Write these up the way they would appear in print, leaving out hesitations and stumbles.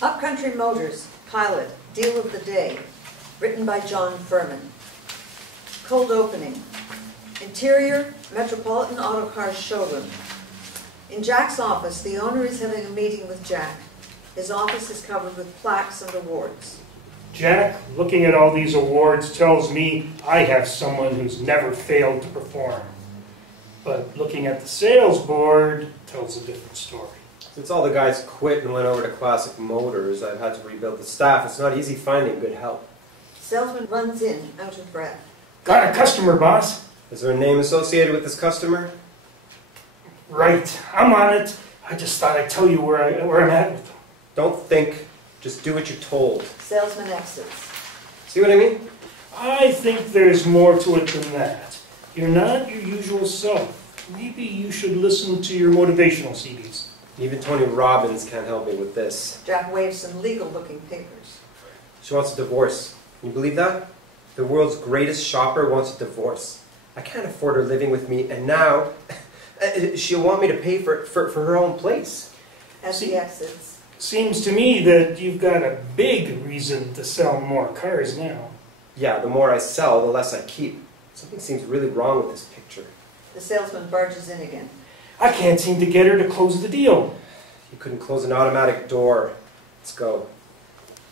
Upcountry Motors, Pilot, Deal of the Day, written by John Fuhrman. Cold opening. Interior, Metropolitan Auto Cars showroom. In Jack's office, the owner is having a meeting with Jack. His office is covered with plaques and awards. Jack, looking at all these awards tells me I have someone who's never failed to perform. But looking at the sales board tells a different story. Since all the guys quit and went over to Classic Motors, I've had to rebuild the staff. It's not easy finding good help. Salesman runs in, out of breath. Got a customer, boss. Is there a name associated with this customer? Right, I'm on it. I just thought I'd tell you where I'm at with them. Don't think, just do what you're told. Salesman exits. See what I mean? I think there's more to it than that. You're not your usual self. Maybe you should listen to your motivational CDs. Even Tony Robbins can't help me with this. Jack waves some legal-looking papers. She wants a divorce. Can you believe that? The world's greatest shopper wants a divorce. I can't afford her living with me, and now she'll want me to pay for her own place. As he exits. Seems to me that you've got a big reason to sell more cars now. Yeah, the more I sell, the less I keep. Something seems really wrong with this picture. The salesman barges in again. I can't seem to get her to close the deal. You couldn't close an automatic door. Let's go.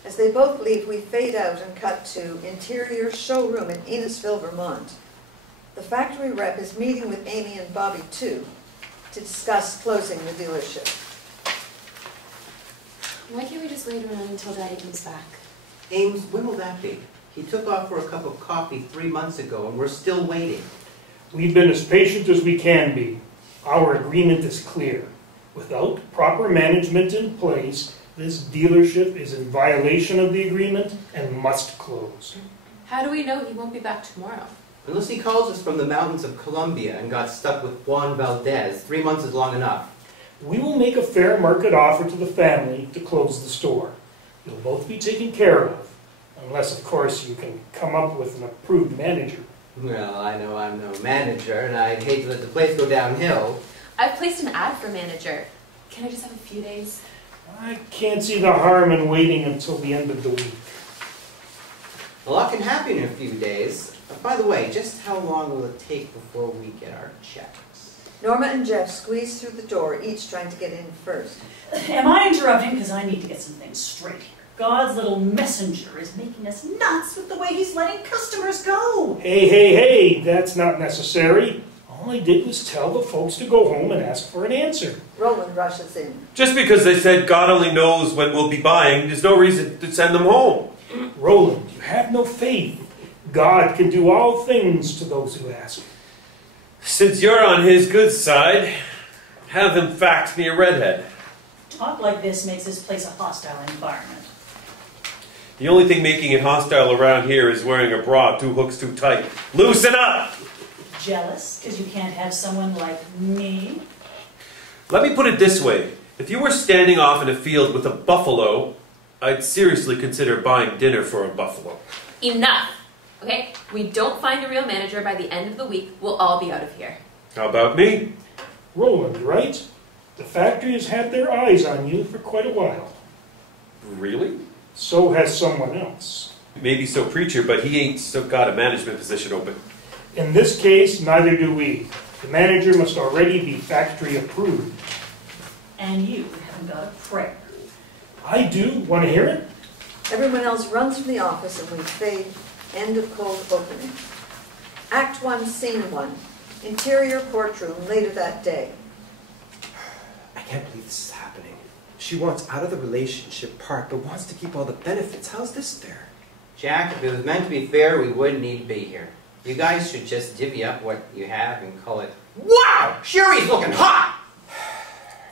As they both leave, we fade out and cut to interior showroom in Enosville, Vermont. The factory rep is meeting with Aimee and Bobbi, too, to discuss closing the dealership. Why can't we just wait around until Daddy comes back? Ames, when will that be? He took off for a cup of coffee 3 months ago, and we're still waiting. We've been as patient as we can be. Our agreement is clear. Without proper management in place, this dealership is in violation of the agreement and must close. How do we know he won't be back tomorrow? Unless he calls us from the mountains of Colombia and got stuck with Juan Valdez. 3 months is long enough. We will make a fair market offer to the family to close the store. You'll both be taken care of, unless, of course, you can come up with an approved manager. Well, I know I'm no manager, and I'd hate to let the place go downhill. I've placed an ad for manager. Can I just have a few days? I can't see the harm in waiting until the end of the week. A lot can happen in a few days. By the way, just how long will it take before we get our checks? Norma and Geoff squeeze through the door, each trying to get in first. Am I interrupting? Because I need to get some things straight here. God's little messenger is making us nuts with the way he's letting customers go. Hey, that's not necessary. All I did was tell the folks to go home and ask for an answer. Roland rushes in. Just because they said God only knows when we'll be buying, there's no reason to send them home. Roland, you have no faith. God can do all things to those who ask. Since you're on his good side, have him fax me a redhead. Talk like this makes this place a hostile environment. The only thing making it hostile around here is wearing a bra 2 hooks too tight. Loosen up! Jealous because you can't have someone like me? Let me put it this way. If you were standing off in a field with a buffalo, I'd seriously consider buying dinner for a buffalo. Enough! Okay? We don't find a real manager by the end of the week, we'll all be out of here. How about me? Roland, right? The factory has had their eyes on you for quite a while. Really? So has someone else. Maybe so, preacher, but he ain't still got a management position open. In this case, neither do we. The manager must already be factory approved. And you haven't got a prayer. I do. Want to hear it? Everyone else runs from the office and we fade. End of cold opening. Act 1, Scene 1. Interior courtroom later that day. I can't believe this is happening. She wants out of the relationship part, but wants to keep all the benefits. How's this fair? Jack, if it was meant to be fair, we wouldn't need to be here. You guys should just divvy up what you have and call it, wow! Sheree's looking hot!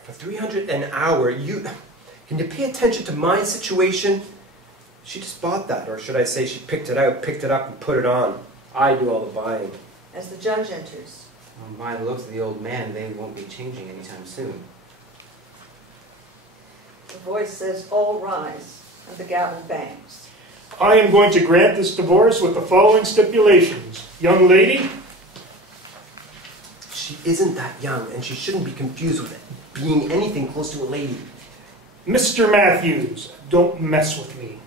For 300 an hour, can you pay attention to my situation? She just bought that, or should I say she picked it out, picked it up, and put it on. I do all the buying. As the judge enters. Well, by the looks of the old man, they won't be changing anytime soon. The voice says, all rise, and the gavel bangs. I am going to grant this divorce with the following stipulations. Young lady? She isn't that young, and she shouldn't be confused with it being anything close to a lady. Mr. Matthews, don't mess with me.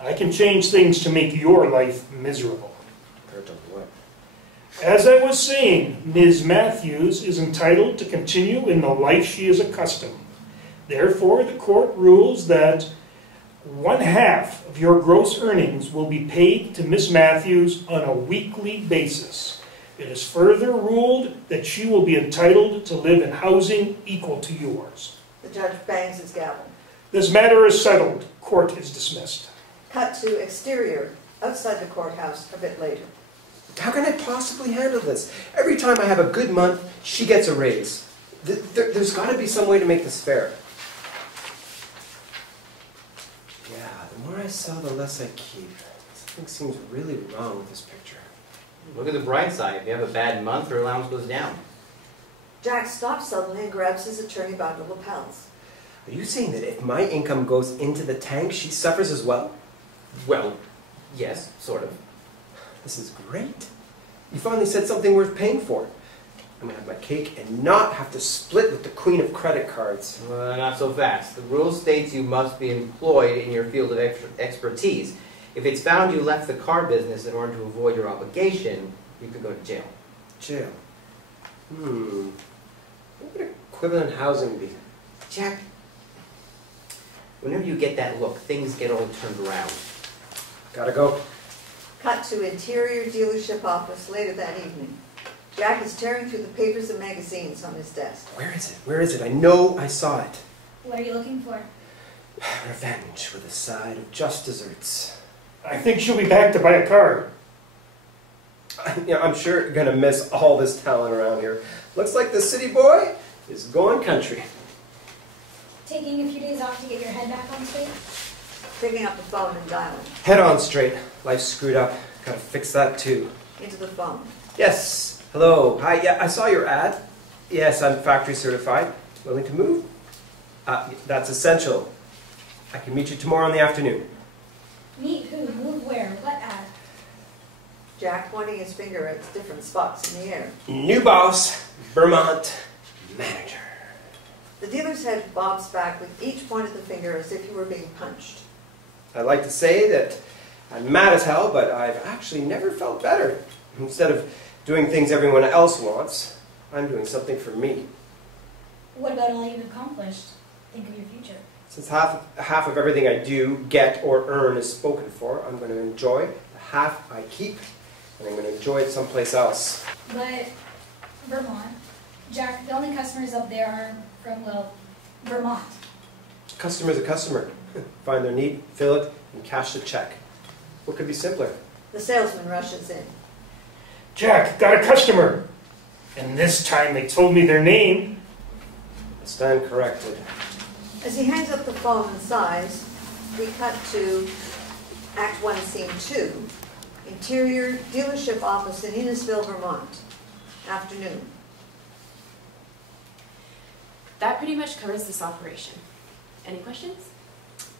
I can change things to make your life miserable. Compared to what? As I was saying, Ms. Matthews is entitled to continue in the life she is accustomed. Therefore, the court rules that 1/2 of your gross earnings will be paid to Miss Matthews on a weekly basis. It is further ruled that she will be entitled to live in housing equal to yours. The judge bangs his gavel. This matter is settled. Court is dismissed. Cut to exterior, outside the courthouse, a bit later. How can I possibly handle this? Every time I have a good month, she gets a raise. There's got to be some way to make this fair. Yeah, the more I sell, the less I keep. Something seems really wrong with this picture. Look at the bright side. If you have a bad month, her allowance goes down. Jack stops suddenly and grabs his attorney by the lapels. Are you saying that if my income goes into the tank, she suffers as well? Well, yes, sort of. This is great. You finally said something worth paying for. I'm going to have my cake and not have to split with the queen of credit cards. Not so fast. The rule states you must be employed in your field of expertise. If it's found you left the car business in order to avoid your obligation, you could go to jail. Jail. What would equivalent housing be? Jack, whenever you get that look, things get all turned around. Gotta go. Cut to interior dealership office later that evening. Jack is tearing through the papers and magazines on his desk. Where is it? Where is it? I know I saw it. What are you looking for? Revenge with a side of just desserts. I think she'll be back to buy a car. I'm sure you're gonna miss all this talent around here. Looks like the city boy is going country. Taking a few days off to get your head back on straight? Picking up the phone and dialing. Head on straight. Life's screwed up. Gotta fix that too. Into the phone. Yes. Hello. Hi. Yeah, I saw your ad. Yes, I'm factory certified. Willing to move? That's essential. I can meet you tomorrow in the afternoon. Meet who? Move where? What ad? Jack pointing his finger at different spots in the air. New boss, Vermont manager. The dealer's head bobs back with each point of the finger as if he were being punched. I'd like to say that I'm mad as hell, but I've actually never felt better. Instead of doing things everyone else wants, I'm doing something for me. What about all you've accomplished? Think of your future. Since half of everything I do, get, or earn is spoken for, I'm going to enjoy the half I keep, and I'm going to enjoy it someplace else. But Vermont, Jack, the only customers up there are from, well, Vermont. Customer's a customer. Find their need, fill it, and cash the check. What could be simpler? The salesman rushes in. Jack, got a customer. And this time they told me their name. I stand corrected. As he hangs up the phone and sighs, we cut to Act 1, Scene 2, interior dealership office in Innisville, Vermont. Afternoon. That pretty much covers this operation. Any questions?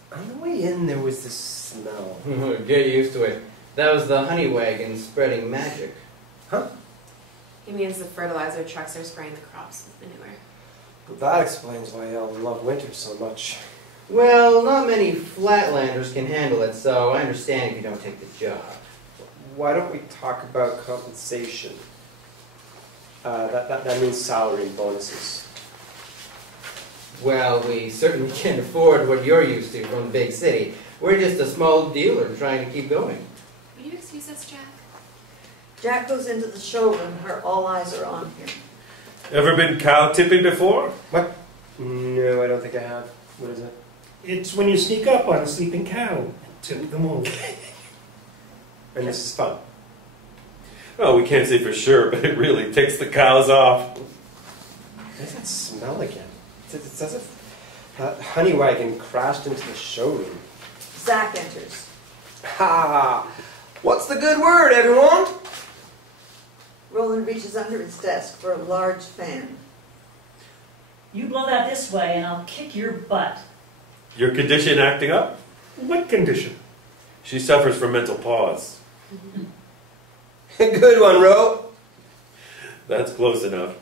On the way in, there was this smell. Get used to it. That was the honey wagon spreading magic. Huh? He means the fertilizer trucks are spraying the crops with manure. Well, that explains why y'all love winter so much. Well, not many flatlanders can handle it, so I understand if you don't take the job. Why don't we talk about compensation? That means salary and bonuses. Well, we certainly can't afford what you're used to from the big city. We're just a small dealer trying to keep going. Would you excuse us, Jack? Jack goes into the showroom where all eyes are on him. Ever been cow tipping before? What? No, I don't think I have. What is it? It's when you sneak up on a sleeping cow and tip them over. And this is fun. Oh, we can't say for sure, but it really takes the cows off. What does that smell again? It's as if that honey wagon crashed into the showroom. Zach enters. Ha! What's the good word, everyone? Roland reaches under his desk for a large fan. You blow that this way and I'll kick your butt. Your condition acting up? What condition? She suffers from mental pause. Good one, Ro. That's close enough.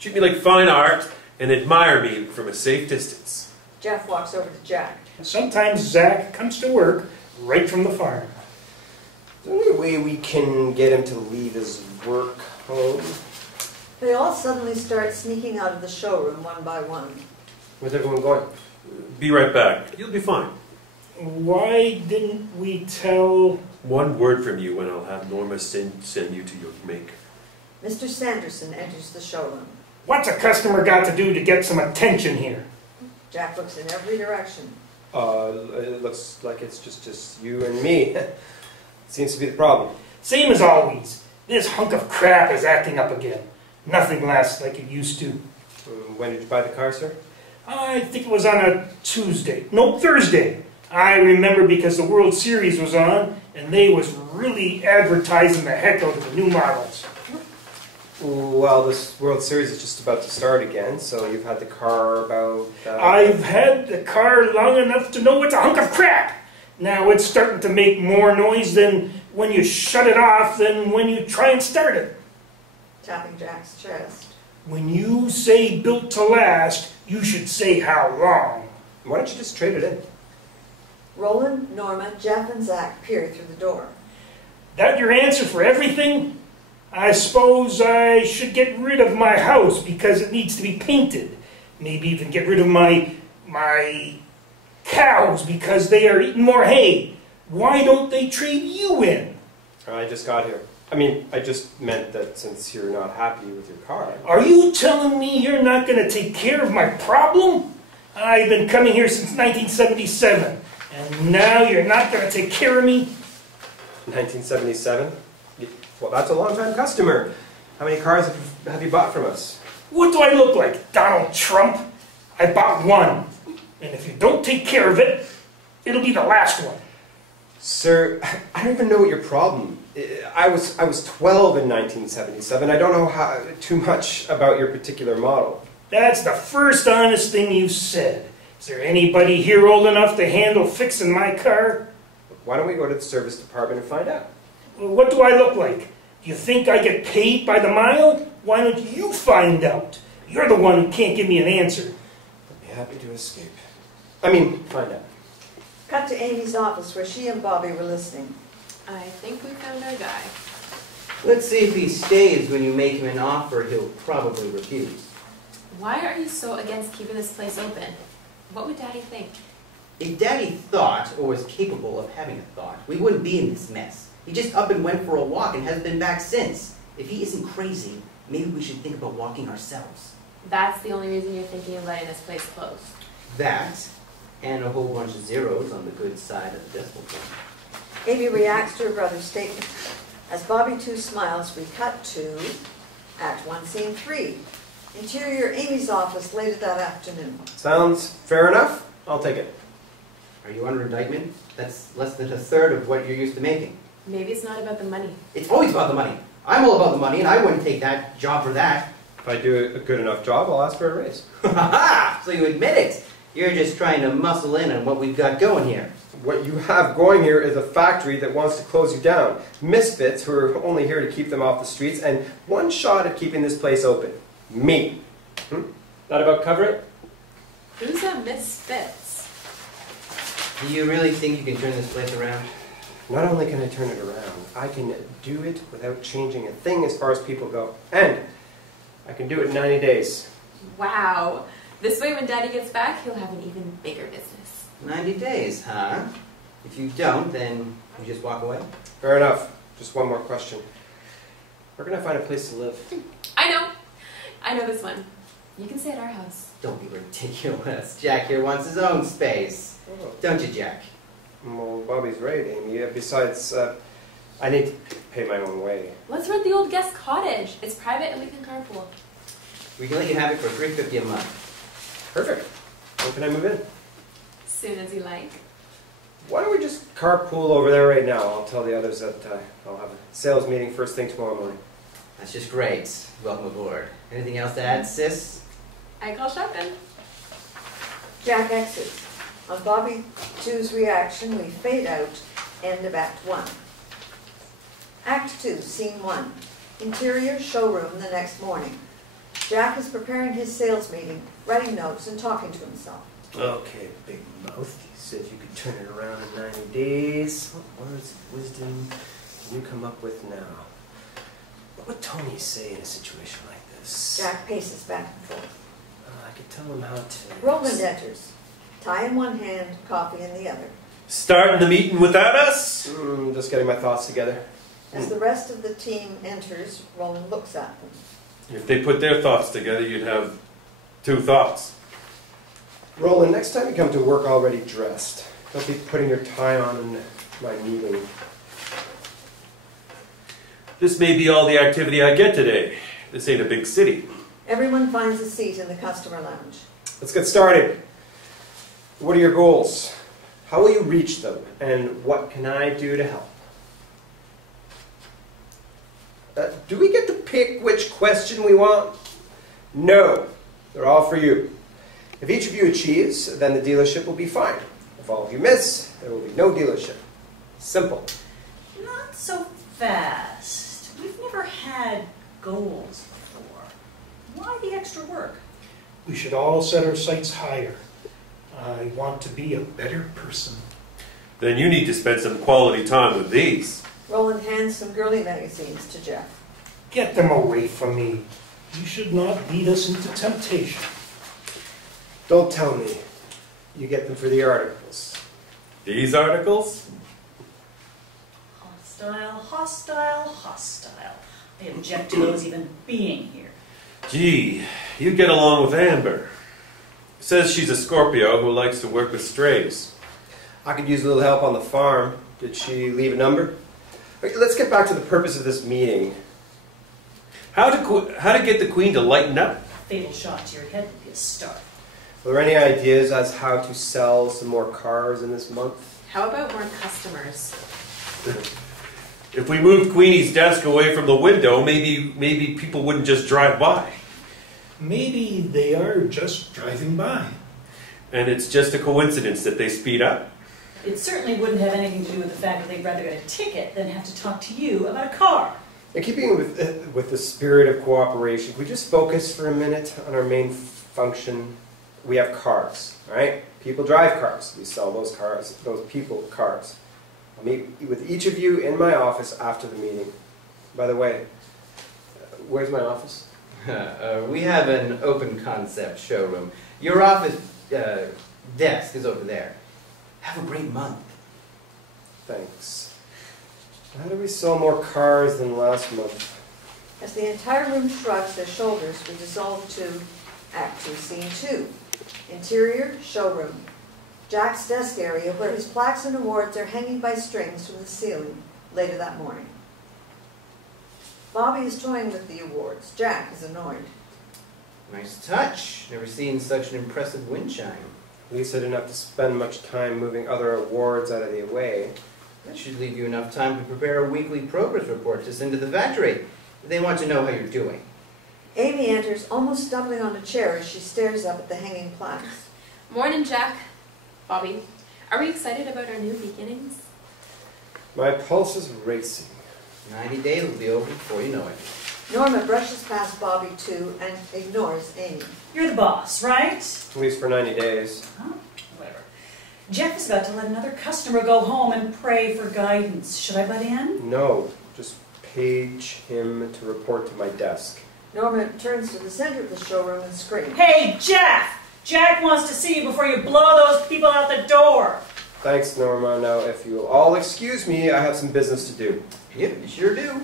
Treat me like fine art and admire me from a safe distance. Geoff walks over to Jack. Sometimes Zach comes to work right from the farm. Is there any way we can get him to leave his work home? They all suddenly start sneaking out of the showroom one by one. Where's everyone going? Be right back. You'll be fine. Why didn't we tell... One word from you and I'll have Norma send you to your make. Mr. Sanderson enters the showroom. What's a customer got to do to get some attention here? Jack looks in every direction. It looks like it's just you and me. Seems to be the problem. Same as always. This hunk of crap is acting up again. Nothing lasts like it used to. When did you buy the car, sir? I think it was on a Tuesday. No, Thursday. I remember because the World Series was on, and they was really advertising the heck out of the new models. Well, this World Series is just about to start again, so you've had the car about... I've had the car long enough to know it's a hunk of crap. Now it's starting to make more noise than when you shut it off than when you try and start it. Tapping Jack's chest. When you say built to last, you should say how long. Why don't you just trade it in? Roland, Norma, Geoff, and Zach peer through the door. That your answer for everything? I suppose I should get rid of my house because it needs to be painted. Maybe even get rid of my cows because they are eating more hay. Why don't they trade you in? I just got here. I mean, I just meant that since you're not happy with your car... Are you telling me you're not going to take care of my problem? I've been coming here since 1977, and now you're not going to take care of me? 1977? Well, that's a long-time customer. How many cars have you bought from us? What do I look like, Donald Trump? I bought one, and if you don't take care of it, it'll be the last one. Sir, I don't even know what your problem. I was 12 in 1977. I don't know too much about your particular model. That's the first honest thing you've said. Is there anybody here old enough to handle fixing my car? Why don't we go to the service department and find out? Well, what do I look like? Do you think I get paid by the mile? Why don't you find out? You're the one who can't give me an answer. I'd be happy to escape. Find out. Cut to Aimee's office where she and Bobbi were listening. I think we found our guy. Let's see if he stays. When you make him an offer, he'll probably refuse. Why are you so against keeping this place open? What would Daddy think? If Daddy thought, or was capable of having a thought, we wouldn't be in this mess. He just up and went for a walk and hasn't been back since. If he isn't crazy, maybe we should think about walking ourselves. That's the only reason you're thinking of letting this place close. That, and a whole bunch of zeros on the good side of the decimal point. Aimee reacts to her brother's statement. As Bobbi too smiles, we cut to Act 1, Scene 3. Interior Aimee's office later that afternoon. Sounds fair enough. I'll take it. Are you under indictment? That's less than a third of what you're used to making. Maybe it's not about the money. It's always about the money. I'm all about the money, and I wouldn't take that job for that. If I do a good enough job, I'll ask for a raise. So you admit it. You're just trying to muscle in on what we've got going here. What you have going here is a factory that wants to close you down. Misfits who are only here to keep them off the streets, and one shot at keeping this place open. Me. That about cover it? Who's a misfits? Do you really think you can turn this place around? Not only can I turn it around, I can do it without changing a thing as far as people go. And I can do it in 90 days. Wow. This way when Daddy gets back, he'll have an even bigger business. 90 days, huh? If you don't, then you just walk away? Fair enough. Just one more question. Where can I find a place to live? I know this one. You can stay at our house. Don't be ridiculous. Jack here wants his own space. Oh. Don't you, Jack? Well, Bobby's right, Aimee. Besides, I need to pay my own way. Let's rent the old guest cottage. It's private and we can carpool. We can let you have it for $3.50 a month. Perfect. When can I move in? As soon as you like. Why don't we just carpool over there right now? I'll tell the others that I'll have a sales meeting first thing tomorrow morning. That's just great. Welcome aboard. Anything else to add, sis? I call shopping. Jack exits. On Bobbi 2's reaction, we fade out. End of Act 1. Act 2, Scene 1. Interior showroom the next morning. Jack is preparing his sales meeting, writing notes and talking to himself. Okay, big mouth. You said you could turn it around in 90 days. What words of wisdom can you come up with now? What would Tony say in a situation like this? Jack paces back and forth. I could tell him how to... Roland enters. Tie in one hand, coffee in the other. Starting the meeting without us? Just getting my thoughts together. As the rest of the team enters, Roland looks at them. If they put their thoughts together, you'd have two thoughts. Roland, next time you come to work already dressed, don't be putting your tie on in my meeting. This may be all the activity I get today. This ain't a big city. Everyone finds a seat in the customer lounge. Let's get started. What are your goals? How will you reach them? And what can I do to help? Do we get to pick which question we want? No. They're all for you. If each of you achieves, then the dealership will be fine. If all of you miss, there will be no dealership. Simple. Not so fast. We've never had goals before. Why the extra work? We should all set our sights higher. I want to be a better person. Then you need to spend some quality time with these. Roland hands some girly magazines to Geoff. Get them away from me. You should not lead us into temptation. Don't tell me. You get them for the articles. These articles? Hostile, hostile, hostile. I object to those even being here. Gee, you get along with Amber. Says she's a Scorpio who likes to work with strays. I could use a little help on the farm. Did she leave a number? Okay, let's get back to the purpose of this meeting. How to get the Queen to lighten up? A fatal shot to your head would be a start. Are there any ideas as how to sell some more cars in this month? How about more customers? If we moved Queenie's desk away from the window, maybe people wouldn't just drive by. Maybe they are just driving by. And it's just a coincidence that they speed up. It certainly wouldn't have anything to do with the fact that they'd rather get a ticket than have to talk to you about a car. In keeping with the spirit of cooperation, we just focus for a minute on our main function. We have cars, all right? People drive cars. We sell those cars, those people cars. I'll meet with each of you in my office after the meeting. By the way, where's my office? We have an open concept showroom. Your office desk is over there. Have a great month. Thanks. How do we sell more cars than last month? As the entire room shrugs their shoulders, we dissolve to Act 2, Scene 2. Interior, showroom. Jack's desk area where his plaques and awards are hanging by strings from the ceiling later that morning. Bobbi is toying with the awards. Jack is annoyed. Nice touch. Never seen such an impressive wind chime. Lisa didn't have to spend much time moving other awards out of the way. That should leave you enough time to prepare a weekly progress report to send to the factory. They want to know how you're doing. Aimee enters, almost stumbling on a chair as she stares up at the hanging plaques. Morning, Jack. Bobbi, are we excited about our new beginnings? My pulse is racing. 90 days will be over before you know it. Norma brushes past Bobbi too and ignores Aimee. You're the boss, right? At least for 90 days. Oh, whatever. Geoff is about to let another customer go home and pray for guidance. Should I butt in? No, just page him to report to my desk. Norma turns to the center of the showroom and screams. Hey, Geoff! Jack wants to see you before you blow those people out the door. Thanks, Norma. Now, if you'll all excuse me, I have some business to do. Yep, you sure do.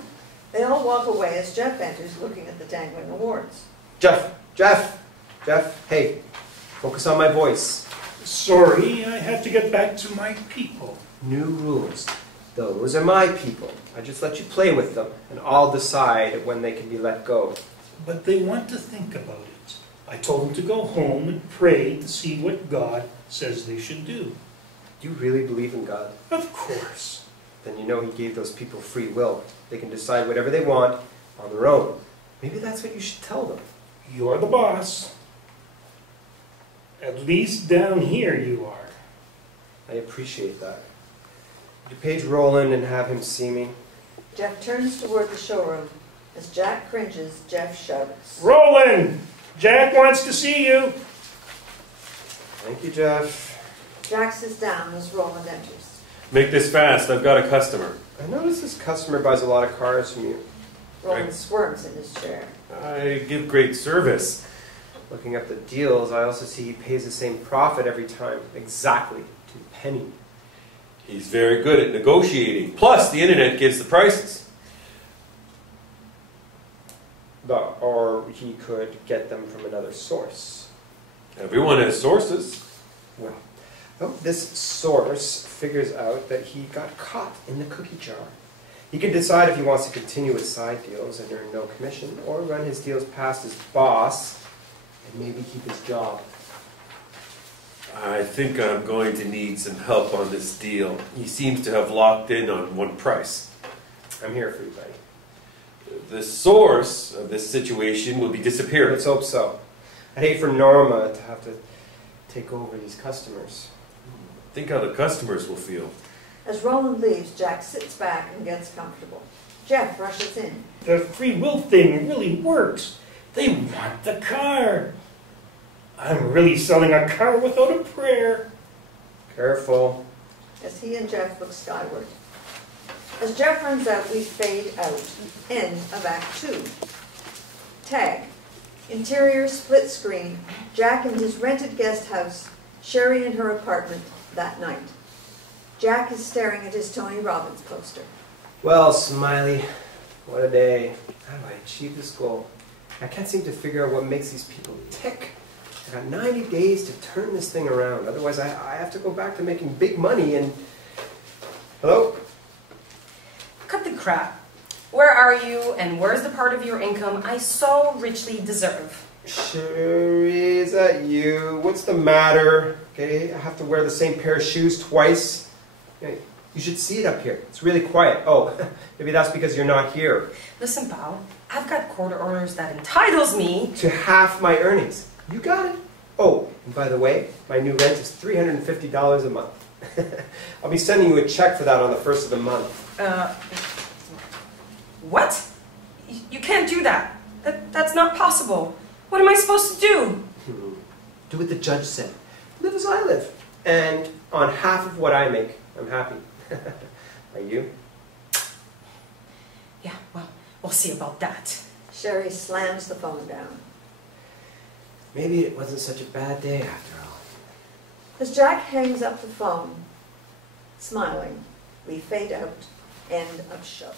They all walk away as Geoff enters, looking at the dangling awards. Geoff, hey, focus on my voice. Sorry, I have to get back to my people. New rules. Those are my people. I just let you play with them, and I'll decide when they can be let go. But they want to think about it. I told them to go home and pray to see what God says they should do. Do you really believe in God? Of course. Then you know He gave those people free will. They can decide whatever they want on their own. Maybe that's what you should tell them. You're the boss. At least down here you are. I appreciate that. Would you page Roland and have him see me? Geoff turns toward the showroom. As Jack cringes, Geoff shouts. Roland! Jack wants to see you. Thank you, Geoff. Jack sits down as Roland enters. Make this fast. I've got a customer. I noticed this customer buys a lot of cars from you. Roland Right. squirms in his chair. I give great service. Looking up the deals, I also see he pays the same profit every time, exactly to the penny. He's very good at negotiating. Plus, the internet gives the prices. Or he could get them from another source. Everyone has sources. Well, this source figures out that he got caught in the cookie jar. He can decide if he wants to continue with side deals and earn no commission, or run his deals past his boss and maybe keep his job. I think I'm going to need some help on this deal. He seems to have locked in on one price. I'm here for you, buddy. The source of this situation will be disappearing. Let's hope so. I'd hate for Norma to have to take over these customers. Think how the customers will feel. As Roland leaves, Jack sits back and gets comfortable. Geoff rushes in. The free will thing really works. They want the car. I'm really selling a car without a prayer. Careful. As he and Geoff look skyward. As Geoff runs out, we fade out. End of Act 2. Tag. Interior split screen. Jack in his rented guest house. Sheree in her apartment that night. Jack is staring at his Tony Robbins poster. Well, Smiley, what a day. How do I achieve this goal? I can't seem to figure out what makes these people tick. I got 90 days to turn this thing around. Otherwise, I have to go back to making big money and... Hello? Cut the crap. Where are you, and where's the part of your income I so richly deserve? Sheree, is that you? What's the matter? Okay, I have to wear the same pair of shoes twice. Okay, you should see it up here. It's really quiet. Oh, maybe that's because you're not here. Listen, pal, I've got quarter orders that entitles me To half my earnings. You got it. Oh, and by the way, my new rent is $350 a month. I'll be sending you a check for that on the 1st of the month. What? You can't do that. That's not possible. What am I supposed to do? Do what the judge said. Live as I live. And on half of what I make, I'm happy. Are you? Yeah, well, we'll see about that. Sheree slams the phone down. Maybe it wasn't such a bad day after all. As Jack hangs up the phone, smiling, we fade out. End of show.